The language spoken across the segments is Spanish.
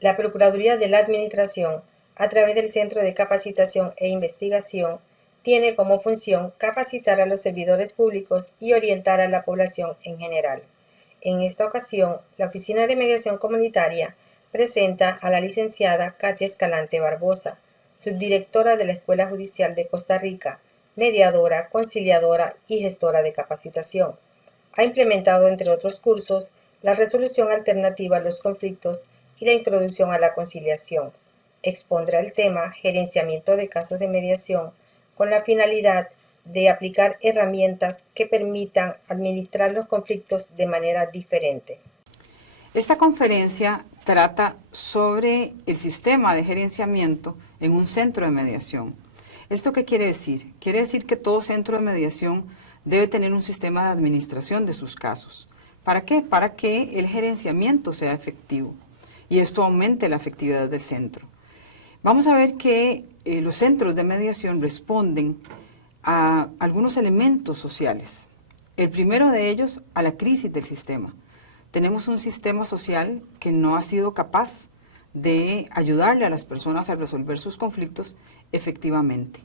La Procuraduría de la Administración, a través del Centro de Capacitación e Investigación, tiene como función capacitar a los servidores públicos y orientar a la población en general. En esta ocasión, la Oficina de Mediación Comunitaria presenta a la licenciada Katia Escalante Barbosa, subdirectora de la Escuela Judicial de Costa Rica, mediadora, conciliadora y gestora de capacitación. Ha implementado, entre otros cursos, la resolución alternativa a los conflictos y la introducción a la conciliación. Expondrá el tema gerenciamiento de casos de mediación con la finalidad de aplicar herramientas que permitan administrar los conflictos de manera diferente. Esta conferencia trata sobre el sistema de gerenciamiento en un centro de mediación. ¿Esto qué quiere decir? Quiere decir que todo centro de mediación debe tener un sistema de administración de sus casos. ¿Para qué? Para que el gerenciamiento sea efectivo y esto aumente la efectividad del centro. Vamos a ver que los centros de mediación responden a algunos elementos sociales. El primero de ellos, a la crisis del sistema. Tenemos un sistema social que no ha sido capaz de ayudarle a las personas a resolver sus conflictos efectivamente.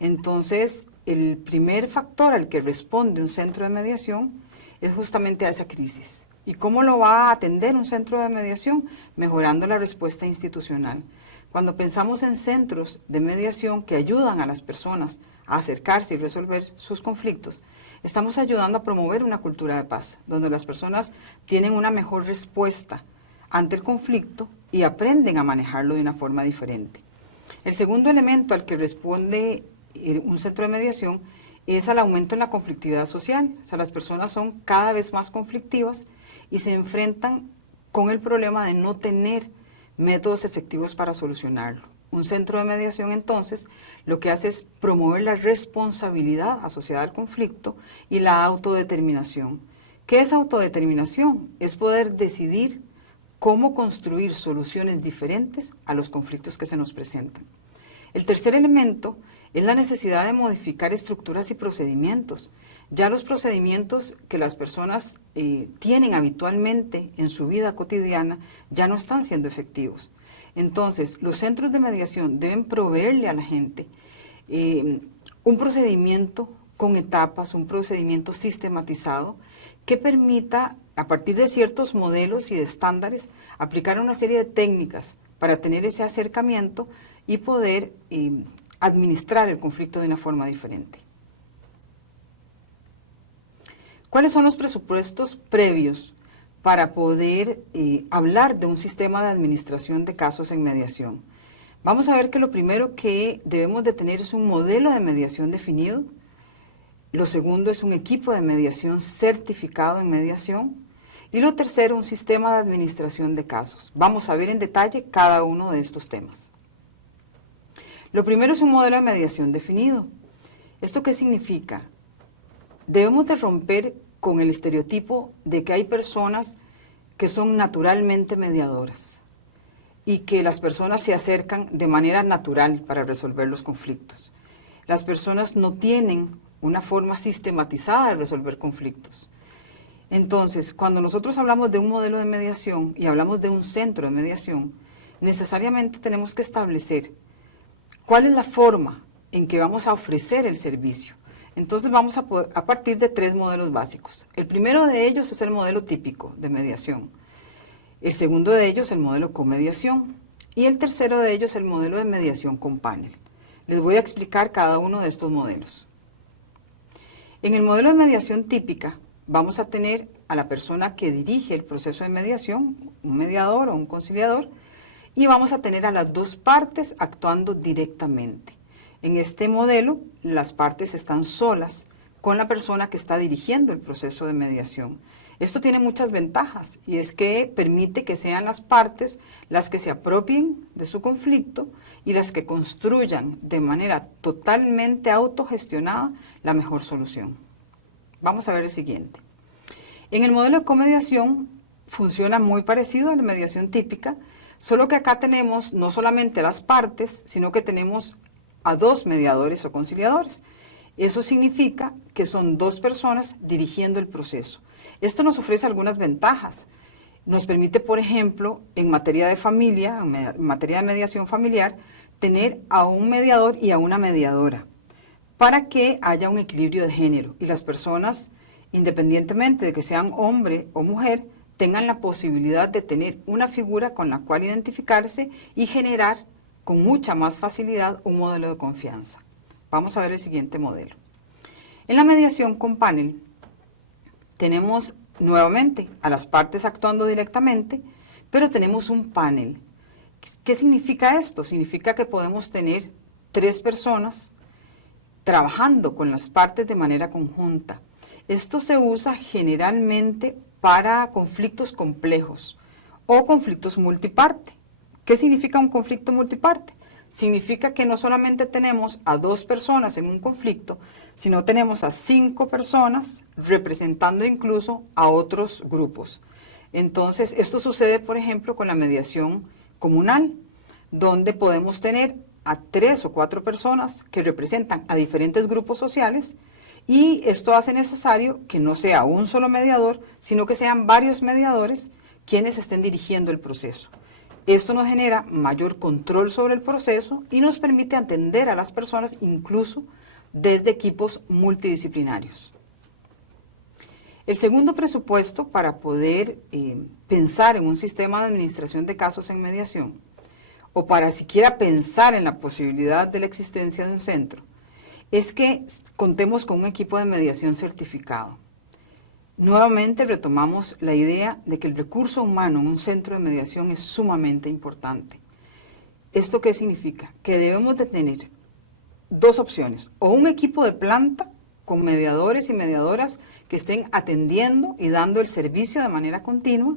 Entonces, el primer factor al que responde un centro de mediación es justamente a esa crisis. ¿Y cómo lo va a atender un centro de mediación? Mejorando la respuesta institucional. Cuando pensamos en centros de mediación que ayudan a las personas a acercarse y resolver sus conflictos, estamos ayudando a promover una cultura de paz, donde las personas tienen una mejor respuesta ante el conflicto y aprenden a manejarlo de una forma diferente. El segundo elemento al que responde un centro de mediación es al aumento en la conflictividad social. O sea, las personas son cada vez más conflictivas y se enfrentan con el problema de no tener métodos efectivos para solucionarlo. Un centro de mediación, entonces, lo que hace es promover la responsabilidad asociada al conflicto y la autodeterminación. ¿Qué es autodeterminación? Es poder decidir cómo construir soluciones diferentes a los conflictos que se nos presentan. El tercer elemento es la necesidad de modificar estructuras y procedimientos. Ya los procedimientos que las personas tienen habitualmente en su vida cotidiana ya no están siendo efectivos. Entonces, los centros de mediación deben proveerle a la gente un procedimiento con etapas, un procedimiento sistematizado que permita, a partir de ciertos modelos y de estándares, aplicar una serie de técnicas para tener ese acercamiento y poder administrar el conflicto de una forma diferente. ¿Cuáles son los presupuestos previos para poder hablar de un sistema de administración de casos en mediación? Vamos a ver que lo primero que debemos de tener es un modelo de mediación definido. Lo segundo es un equipo de mediación certificado en mediación. Y lo tercero, un sistema de administración de casos. Vamos a ver en detalle cada uno de estos temas. Lo primero es un modelo de mediación definido. ¿Esto qué significa? Debemos de romper con el estereotipo de que hay personas que son naturalmente mediadoras y que las personas se acercan de manera natural para resolver los conflictos. Las personas no tienen una forma sistematizada de resolver conflictos. Entonces, cuando nosotros hablamos de un modelo de mediación y hablamos de un centro de mediación, necesariamente tenemos que establecer cuál es la forma en que vamos a ofrecer el servicio. Entonces vamos a partir de tres modelos básicos. El primero de ellos es el modelo típico de mediación. El segundo de ellos es el modelo con mediación. Y el tercero de ellos es el modelo de mediación con panel. Les voy a explicar cada uno de estos modelos. En el modelo de mediación típica vamos a tener a la persona que dirige el proceso de mediación, un mediador o un conciliador, y vamos a tener a las dos partes actuando directamente. En este modelo, las partes están solas con la persona que está dirigiendo el proceso de mediación. Esto tiene muchas ventajas y es que permite que sean las partes las que se apropien de su conflicto y las que construyan de manera totalmente autogestionada la mejor solución. Vamos a ver el siguiente. En el modelo de comediación funciona muy parecido a la mediación típica, solo que acá tenemos no solamente las partes, sino que tenemos a dos mediadores o conciliadores. Eso significa que son dos personas dirigiendo el proceso. Esto nos ofrece algunas ventajas. Nos permite, por ejemplo, en materia de familia, en materia de mediación familiar, tener a un mediador y a una mediadora para que haya un equilibrio de género y las personas, independientemente de que sean hombre o mujer, tengan la posibilidad de tener una figura con la cual identificarse y generar con mucha más facilidad un modelo de confianza. Vamos a ver el siguiente modelo. En la mediación con panel tenemos nuevamente a las partes actuando directamente, pero tenemos un panel. ¿Qué significa esto? Significa que podemos tener 3 personas trabajando con las partes de manera conjunta. Esto se usa generalmente para conflictos complejos o conflictos multiparte. ¿Qué significa un conflicto multiparte? Significa que no solamente tenemos a 2 personas en un conflicto, sino tenemos a 5 personas representando incluso a otros grupos. Entonces, esto sucede, por ejemplo, con la mediación comunal, donde podemos tener a 3 o 4 personas que representan a diferentes grupos sociales, y esto hace necesario que no sea un solo mediador, sino que sean varios mediadores quienes estén dirigiendo el proceso. Esto nos genera mayor control sobre el proceso y nos permite atender a las personas incluso desde equipos multidisciplinarios. El segundo presupuesto para poder pensar en un sistema de administración de casos en mediación, o para siquiera pensar en la posibilidad de la existencia de un centro, es que contemos con un equipo de mediación certificado. Nuevamente retomamos la idea de que el recurso humano en un centro de mediación es sumamente importante. ¿Esto qué significa? Que debemos de tener 2 opciones, o un equipo de planta con mediadores y mediadoras que estén atendiendo y dando el servicio de manera continua,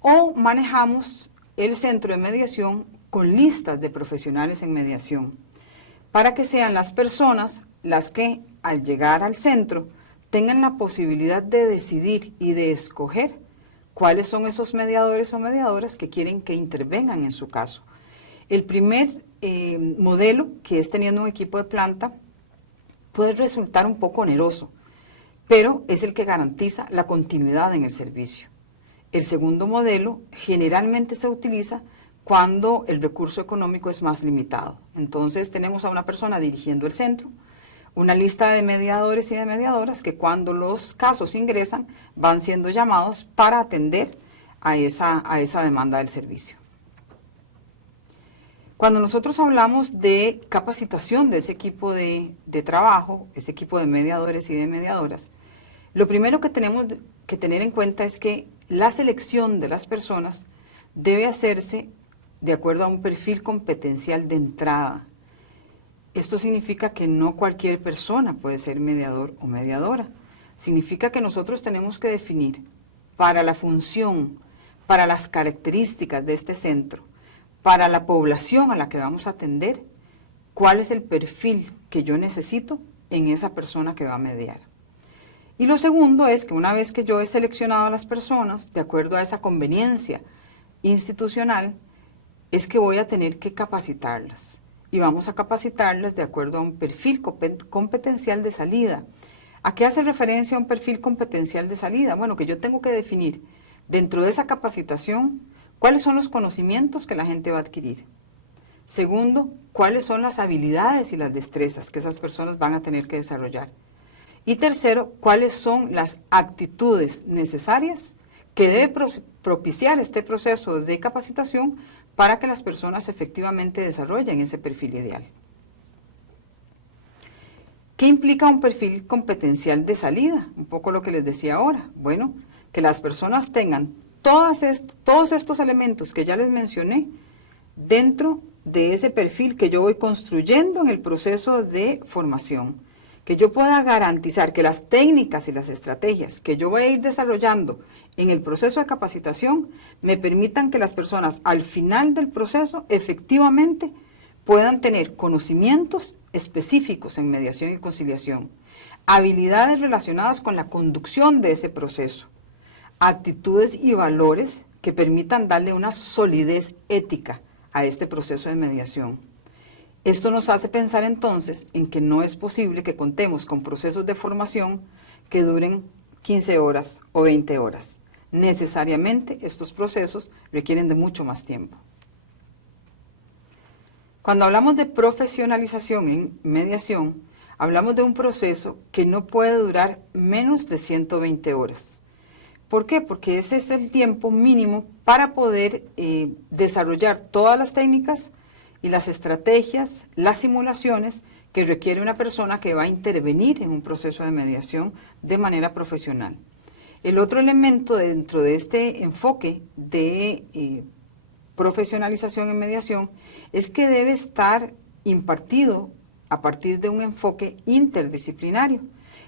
o manejamos el centro de mediación con listas de profesionales en mediación, para que sean las personas las que al llegar al centro tengan la posibilidad de decidir y de escoger cuáles son esos mediadores o mediadoras que quieren que intervengan en su caso. El primer modelo, que es teniendo un equipo de planta, puede resultar un poco oneroso, pero es el que garantiza la continuidad en el servicio. El segundo modelo generalmente se utiliza cuando el recurso económico es más limitado. Entonces tenemos a una persona dirigiendo el centro, una lista de mediadores y de mediadoras que cuando los casos ingresan van siendo llamados para atender a esa demanda del servicio. Cuando nosotros hablamos de capacitación de ese equipo de trabajo, ese equipo de mediadores y de mediadoras, lo primero que tenemos que tener en cuenta es que la selección de las personas debe hacerse de acuerdo a un perfil competencial de entrada. Esto significa que no cualquier persona puede ser mediador o mediadora. Significa que nosotros tenemos que definir para la función, para las características de este centro, para la población a la que vamos a atender, cuál es el perfil que yo necesito en esa persona que va a mediar. Y lo segundo es que una vez que yo he seleccionado a las personas, de acuerdo a esa conveniencia institucional, es que voy a tener que capacitarlas. Y vamos a capacitarlas de acuerdo a un perfil competencial de salida. ¿A qué hace referencia un perfil competencial de salida? Bueno, que yo tengo que definir dentro de esa capacitación cuáles son los conocimientos que la gente va a adquirir. Segundo, cuáles son las habilidades y las destrezas que esas personas van a tener que desarrollar. Y tercero, cuáles son las actitudes necesarias que debe propiciar este proceso de capacitación para que las personas efectivamente desarrollen ese perfil ideal. ¿Qué implica un perfil competencial de salida? Un poco lo que les decía ahora. Bueno, que las personas tengan todos estos elementos que ya les mencioné dentro de ese perfil que yo voy construyendo en el proceso de formación. Que yo pueda garantizar que las técnicas y las estrategias que yo voy a ir desarrollando en el proceso de capacitación me permitan que las personas al final del proceso efectivamente puedan tener conocimientos específicos en mediación y conciliación, habilidades relacionadas con la conducción de ese proceso, actitudes y valores que permitan darle una solidez ética a este proceso de mediación. Esto nos hace pensar entonces en que no es posible que contemos con procesos de formación que duren 15 horas o 20 horas. necesariamente estos procesos requieren de mucho más tiempo. Cuando hablamos de profesionalización en mediación, hablamos de un proceso que no puede durar menos de 120 horas. ¿Por qué? Porque ese es el tiempo mínimo para poder desarrollar todas las técnicas y las estrategias, las simulaciones que requiere una persona que va a intervenir en un proceso de mediación de manera profesional. El otro elemento dentro de este enfoque de profesionalización en mediación es que debe estar impartido a partir de un enfoque interdisciplinario.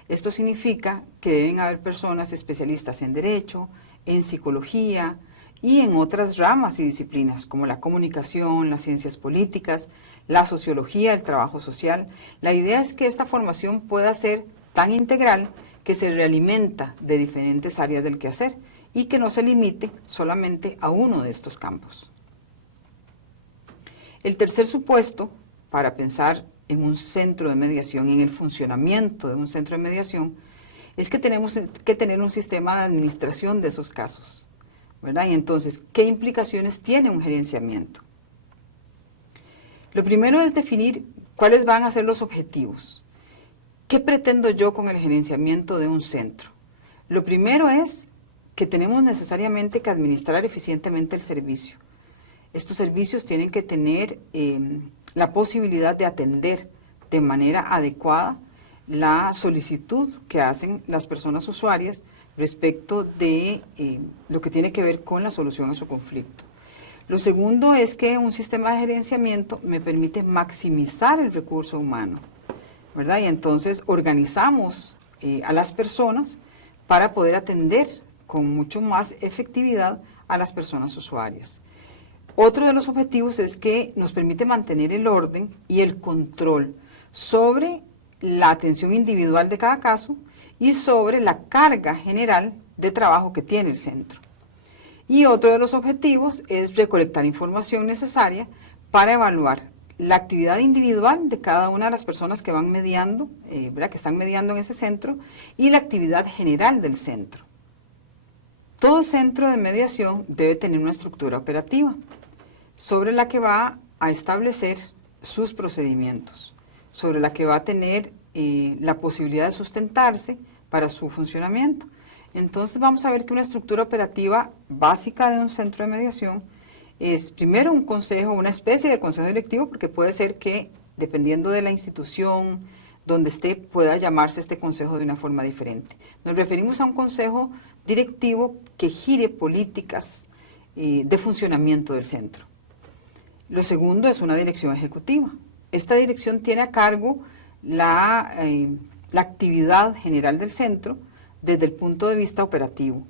Esto significa que deben haber personas especialistas en derecho, en psicología y en otras ramas y disciplinas como la comunicación, las ciencias políticas, la sociología, el trabajo social. La idea es que esta formación pueda ser tan integral que se realimenta de diferentes áreas del quehacer y que no se limite solamente a uno de estos campos. El tercer supuesto para pensar en un centro de mediación, en el funcionamiento de un centro de mediación, es que tenemos que tener un sistema de administración de esos casos, ¿verdad? Y entonces, ¿qué implicaciones tiene un gerenciamiento? Lo primero es definir cuáles van a ser los objetivos. ¿Qué pretendo yo con el gerenciamiento de un centro? Lo primero es que tenemos necesariamente que administrar eficientemente el servicio. Estos servicios tienen que tener la posibilidad de atender de manera adecuada la solicitud que hacen las personas usuarias respecto de lo que tiene que ver con la solución a su conflicto. Lo segundo es que un sistema de gerenciamiento me permite maximizar el recurso humano, ¿verdad? Y entonces organizamos a las personas para poder atender con mucho más efectividad a las personas usuarias. Otro de los objetivos es que nos permite mantener el orden y el control sobre la atención individual de cada caso y sobre la carga general de trabajo que tiene el centro. Y otro de los objetivos es recolectar información necesaria para evaluar la actividad individual de cada una de las personas que van mediando, que están mediando en ese centro, y la actividad general del centro. Todo centro de mediación debe tener una estructura operativa sobre la que va a establecer sus procedimientos, sobre la que va a tener la posibilidad de sustentarse para su funcionamiento. Entonces vamos a ver que una estructura operativa básica de un centro de mediación es primero un consejo, una especie de consejo directivo, porque puede ser que dependiendo de la institución donde esté pueda llamarse este consejo de una forma diferente. Nos referimos a un consejo directivo que gire políticas de funcionamiento del centro. Lo segundo es una dirección ejecutiva. Esta dirección tiene a cargo la actividad general del centro desde el punto de vista operativo.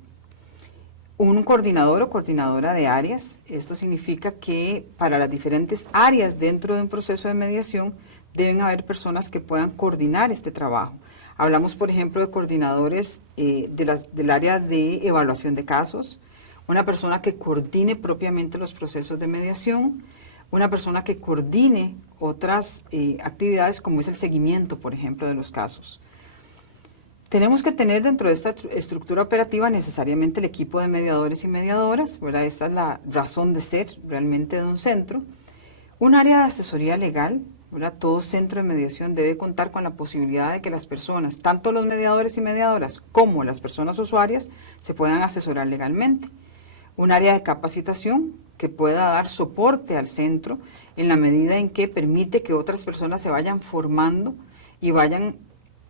Un coordinador o coordinadora de áreas, esto significa que para las diferentes áreas dentro de un proceso de mediación deben haber personas que puedan coordinar este trabajo. Hablamos, por ejemplo, de coordinadores del área de evaluación de casos, una persona que coordine propiamente los procesos de mediación, una persona que coordine otras actividades como es el seguimiento, por ejemplo, de los casos. Tenemos que tener dentro de esta estructura operativa necesariamente el equipo de mediadores y mediadoras, ¿verdad? Esta es la razón de ser realmente de un centro. Un área de asesoría legal, ¿verdad? Todo centro de mediación debe contar con la posibilidad de que las personas, tanto los mediadores y mediadoras como las personas usuarias, se puedan asesorar legalmente. Un área de capacitación que pueda dar soporte al centro en la medida en que permite que otras personas se vayan formando y vayan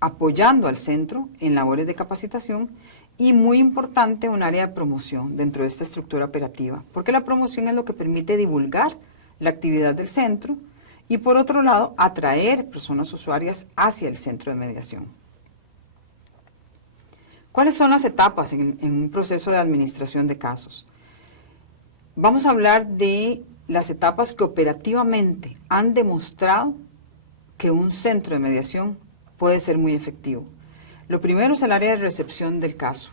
apoyando al centro en labores de capacitación. Y muy importante, un área de promoción dentro de esta estructura operativa, porque la promoción es lo que permite divulgar la actividad del centro y, por otro lado, atraer personas usuarias hacia el centro de mediación. ¿Cuáles son las etapas en un proceso de administración de casos? Vamos a hablar de las etapas que operativamente han demostrado que un centro de mediación puede ser muy efectivo. Lo primero es el área de recepción del caso,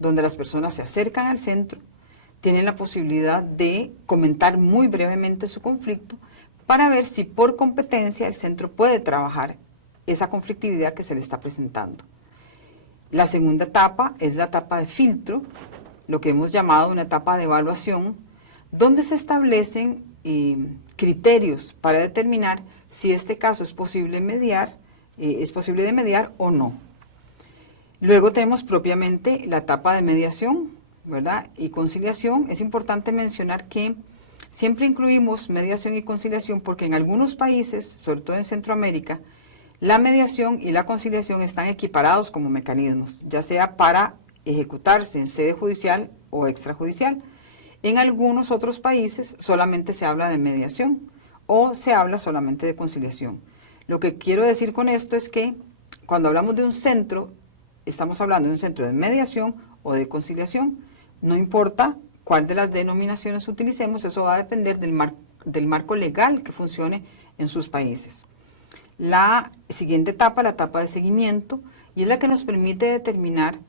donde las personas se acercan al centro, tienen la posibilidad de comentar muy brevemente su conflicto para ver si por competencia el centro puede trabajar esa conflictividad que se le está presentando. La segunda etapa es la etapa de filtro, lo que hemos llamado una etapa de evaluación, donde se establecen criterios para determinar si este caso es posible de mediar o no. Luego tenemos propiamente la etapa de mediación, ¿verdad? Y conciliación. Es importante mencionar que siempre incluimos mediación y conciliación porque en algunos países, sobre todo en Centroamérica, la mediación y la conciliación están equiparados como mecanismos, ya sea para ejecutarse en sede judicial o extrajudicial. En algunos otros países solamente se habla de mediación o se habla solamente de conciliación. Lo que quiero decir con esto es que cuando hablamos de un centro, estamos hablando de un centro de mediación o de conciliación. No importa cuál de las denominaciones utilicemos, eso va a depender del marco legal que funcione en sus países. La siguiente etapa, la etapa de seguimiento, y es la que nos permite determinar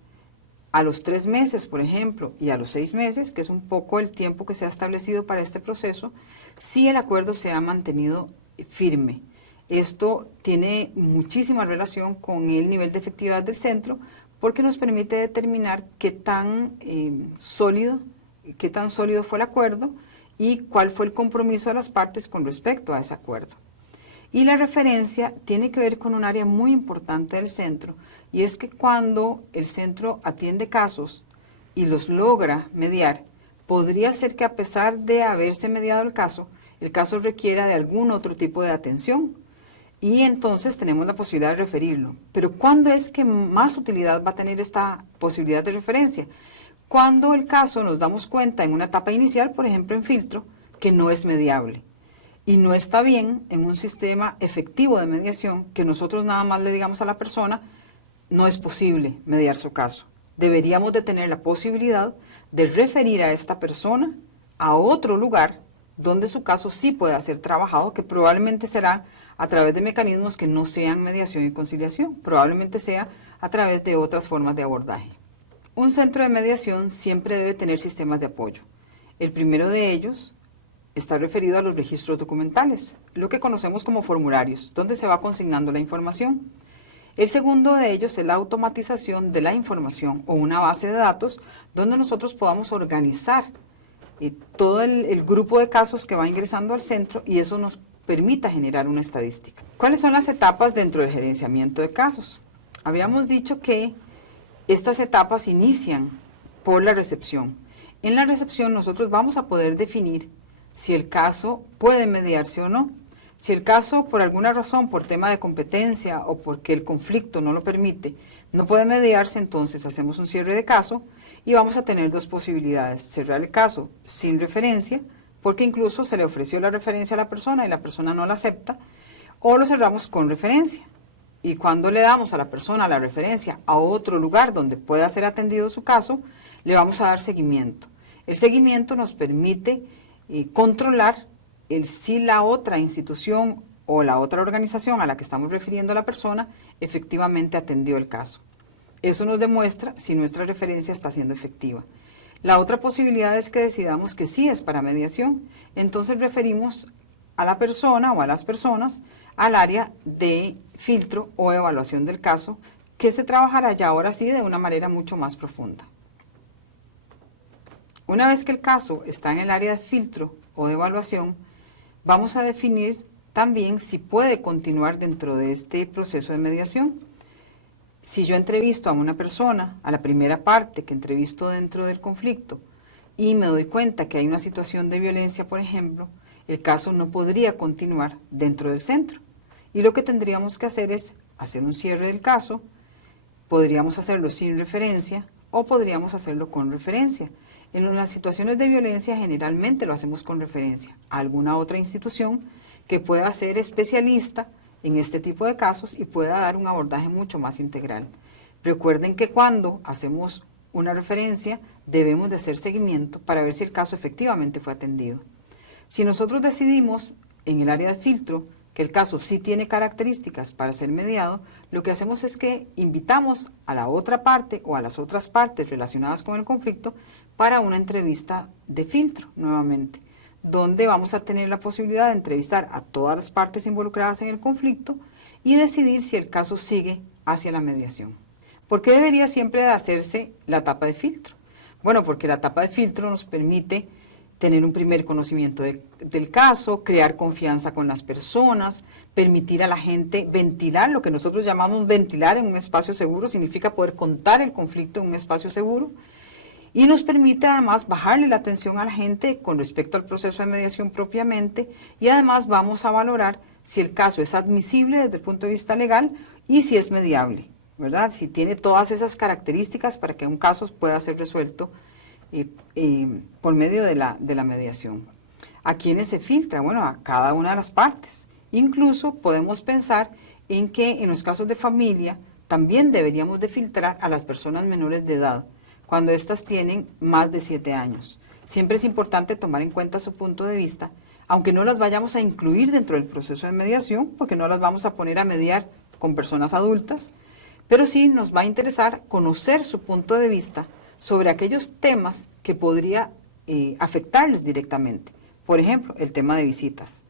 a los 3 meses, por ejemplo, y a los 6 meses, que es un poco el tiempo que se ha establecido para este proceso, si el acuerdo se ha mantenido firme. Esto tiene muchísima relación con el nivel de efectividad del centro, porque nos permite determinar qué tan sólido fue el acuerdo y cuál fue el compromiso de las partes con respecto a ese acuerdo. Y la referencia tiene que ver con un área muy importante del centro, y es que cuando el centro atiende casos y los logra mediar, podría ser que a pesar de haberse mediado el caso requiera de algún otro tipo de atención, y entonces tenemos la posibilidad de referirlo. Pero ¿cuándo es que más utilidad va a tener esta posibilidad de referencia? Cuando el caso nos damos cuenta en una etapa inicial, por ejemplo en filtro, que no es mediable. Y no está bien en un sistema efectivo de mediación que nosotros nada más le digamos a la persona, no es posible mediar su caso. Deberíamos de tener la posibilidad de referir a esta persona a otro lugar donde su caso sí pueda ser trabajado, que probablemente será a través de mecanismos que no sean mediación y conciliación, probablemente sea a través de otras formas de abordaje. Un centro de mediación siempre debe tener sistemas de apoyo. El primero de ellos está referido a los registros documentales, lo que conocemos como formularios, donde se va consignando la información. El segundo de ellos es la automatización de la información o una base de datos donde nosotros podamos organizar todo el grupo de casos que va ingresando al centro y eso nos permita generar una estadística. ¿Cuáles son las etapas dentro del gerenciamiento de casos? Habíamos dicho que estas etapas inician por la recepción. En la recepción nosotros vamos a poder definir si el caso puede mediarse o no. Si el caso, por alguna razón, por tema de competencia o porque el conflicto no lo permite, no puede mediarse, entonces hacemos un cierre de caso y vamos a tener 2 posibilidades. Cerrar el caso sin referencia, porque incluso se le ofreció la referencia a la persona y la persona no la acepta, o lo cerramos con referencia. Y cuando le damos a la persona la referencia a otro lugar donde pueda ser atendido su caso, le vamos a dar seguimiento. El seguimiento nos permite controlar si la otra institución o la otra organización a la que estamos refiriendo a la persona efectivamente atendió el caso. Eso nos demuestra si nuestra referencia está siendo efectiva. La otra posibilidad es que decidamos que sí es para mediación, entonces referimos a la persona o a las personas al área de filtro o evaluación del caso, que se trabajará ya ahora sí de una manera mucho más profunda. Una vez que el caso está en el área de filtro o de evaluación, vamos a definir también si puede continuar dentro de este proceso de mediación. Si yo entrevisto a una persona, a la primera parte que entrevisto dentro del conflicto, y me doy cuenta que hay una situación de violencia, por ejemplo, el caso no podría continuar dentro del centro. Y lo que tendríamos que hacer es hacer un cierre del caso, podríamos hacerlo sin referencia o podríamos hacerlo con referencia. En las situaciones de violencia generalmente lo hacemos con referencia a alguna otra institución que pueda ser especialista en este tipo de casos y pueda dar un abordaje mucho más integral. Recuerden que cuando hacemos una referencia debemos de hacer seguimiento para ver si el caso efectivamente fue atendido. Si nosotros decidimos en el área de filtro que el caso sí tiene características para ser mediado, lo que hacemos es que invitamos a la otra parte o a las otras partes relacionadas con el conflicto para una entrevista de filtro nuevamente, donde vamos a tener la posibilidad de entrevistar a todas las partes involucradas en el conflicto y decidir si el caso sigue hacia la mediación. ¿Por qué debería siempre de hacerse la etapa de filtro? Bueno, porque la etapa de filtro nos permite tener un primer conocimiento del caso, crear confianza con las personas, permitir a la gente ventilar, lo que nosotros llamamos ventilar en un espacio seguro, significa poder contar el conflicto en un espacio seguro, y nos permite además bajarle la atención a la gente con respecto al proceso de mediación propiamente, y además vamos a valorar si el caso es admisible desde el punto de vista legal y si es mediable, ¿verdad? Si tiene todas esas características para que un caso pueda ser resuelto por medio de la mediación. ¿A quiénes se filtra? Bueno, a cada una de las partes. Incluso podemos pensar en que en los casos de familia también deberíamos de filtrar a las personas menores de edad cuando éstas tienen más de 7 años. Siempre es importante tomar en cuenta su punto de vista, aunque no las vayamos a incluir dentro del proceso de mediación, porque no las vamos a poner a mediar con personas adultas, pero sí nos va a interesar conocer su punto de vista sobre aquellos temas que podría afectarles directamente. Por ejemplo, el tema de visitas,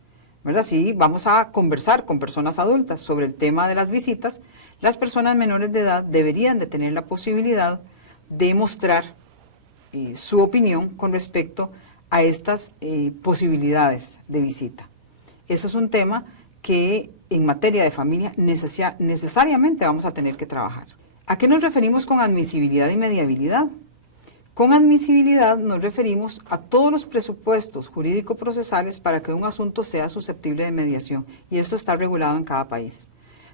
¿verdad? Si vamos a conversar con personas adultas sobre el tema de las visitas, las personas menores de edad deberían de tener la posibilidad de mostrar su opinión con respecto a estas posibilidades de visita. Eso es un tema que en materia de familia necesariamente vamos a tener que trabajar. ¿A qué nos referimos con admisibilidad y mediabilidad? Con admisibilidad nos referimos a todos los presupuestos jurídico-procesales para que un asunto sea susceptible de mediación, y eso está regulado en cada país.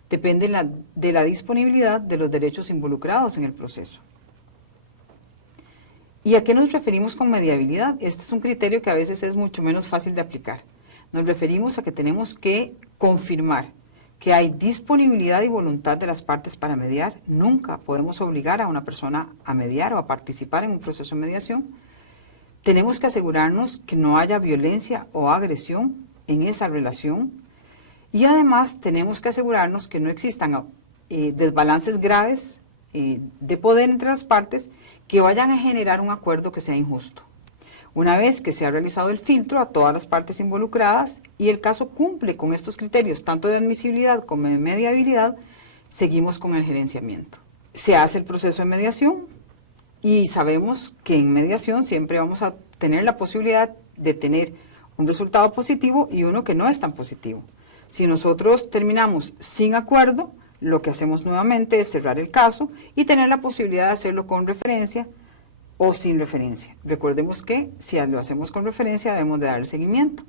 Depende de la disponibilidad de los derechos involucrados en el proceso. ¿Y a qué nos referimos con mediabilidad? Este es un criterio que a veces es mucho menos fácil de aplicar. Nos referimos a que tenemos que confirmar que hay disponibilidad y voluntad de las partes para mediar. Nunca podemos obligar a una persona a mediar o a participar en un proceso de mediación. Tenemos que asegurarnos que no haya violencia o agresión en esa relación, y además tenemos que asegurarnos que no existan desbalances graves de poder entre las partes que vayan a generar un acuerdo que sea injusto. Una vez que se ha realizado el filtro a todas las partes involucradas y el caso cumple con estos criterios, tanto de admisibilidad como de mediabilidad, seguimos con el gerenciamiento. Se hace el proceso de mediación y sabemos que en mediación siempre vamos a tener la posibilidad de tener un resultado positivo y uno que no es tan positivo. Si nosotros terminamos sin acuerdo, lo que hacemos nuevamente es cerrar el caso y tener la posibilidad de hacerlo con referencia o sin referencia. Recordemos que si lo hacemos con referencia debemos de darle seguimiento.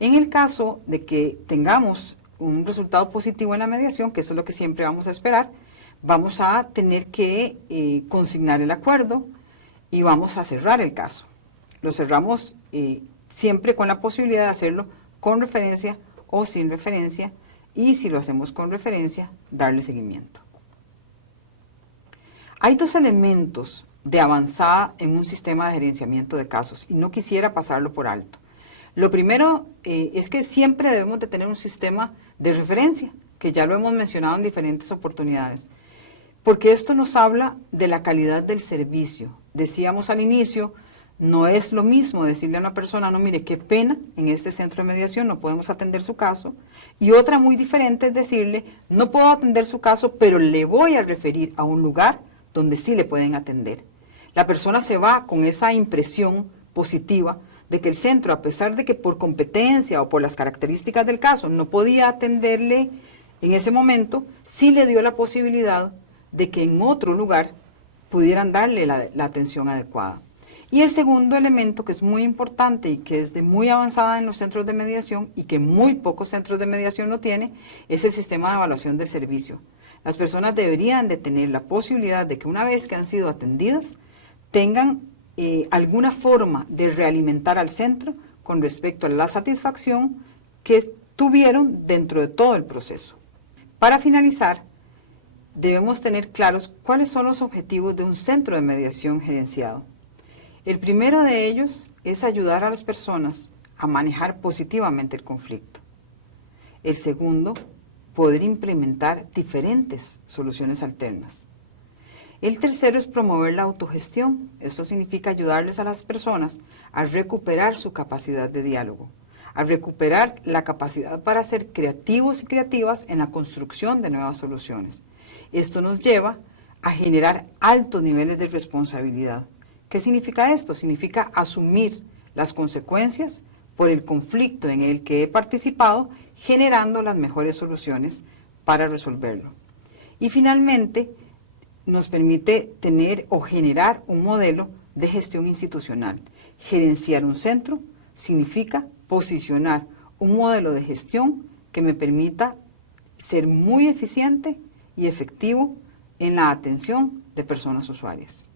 En el caso de que tengamos un resultado positivo en la mediación, que eso es lo que siempre vamos a esperar, vamos a tener que consignar el acuerdo y vamos a cerrar el caso. Lo cerramos siempre con la posibilidad de hacerlo con referencia o sin referencia, y si lo hacemos con referencia, darle seguimiento. Hay dos elementos de avanzada en un sistema de gerenciamiento de casos y no quisiera pasarlo por alto. Lo primero es que siempre debemos de tener un sistema de referencia, que ya lo hemos mencionado en diferentes oportunidades, porque esto nos habla de la calidad del servicio. Decíamos al inicio, no es lo mismo decirle a una persona, no, mire, qué pena, en este centro de mediación no podemos atender su caso, y otra muy diferente es decirle, no puedo atender su caso, pero le voy a referir a un lugar donde sí le pueden atender. La persona se va con esa impresión positiva de que el centro, a pesar de que por competencia o por las características del caso no podía atenderle en ese momento, sí le dio la posibilidad de que en otro lugar pudieran darle la atención adecuada. Y el segundo elemento que es muy importante y que es de muy avanzada en los centros de mediación y que muy pocos centros de mediación lo tienen, es el sistema de evaluación del servicio. Las personas deberían de tener la posibilidad de que una vez que han sido atendidas, tengan alguna forma de realimentar al centro con respecto a la satisfacción que tuvieron dentro de todo el proceso. Para finalizar, debemos tener claros cuáles son los objetivos de un centro de mediación gerenciado. El primero de ellos es ayudar a las personas a manejar positivamente el conflicto. El segundo, poder implementar diferentes soluciones alternas. El tercero es promover la autogestión. Esto significa ayudarles a las personas a recuperar su capacidad de diálogo, a recuperar la capacidad para ser creativos y creativas en la construcción de nuevas soluciones. Esto nos lleva a generar altos niveles de responsabilidad, ¿Qué significa esto? Significa asumir las consecuencias por el conflicto en el que he participado, generando las mejores soluciones para resolverlo. Y finalmente, nos permite tener o generar un modelo de gestión institucional. Gerenciar un centro significa posicionar un modelo de gestión que me permita ser muy eficiente y efectivo en la atención de personas usuarias.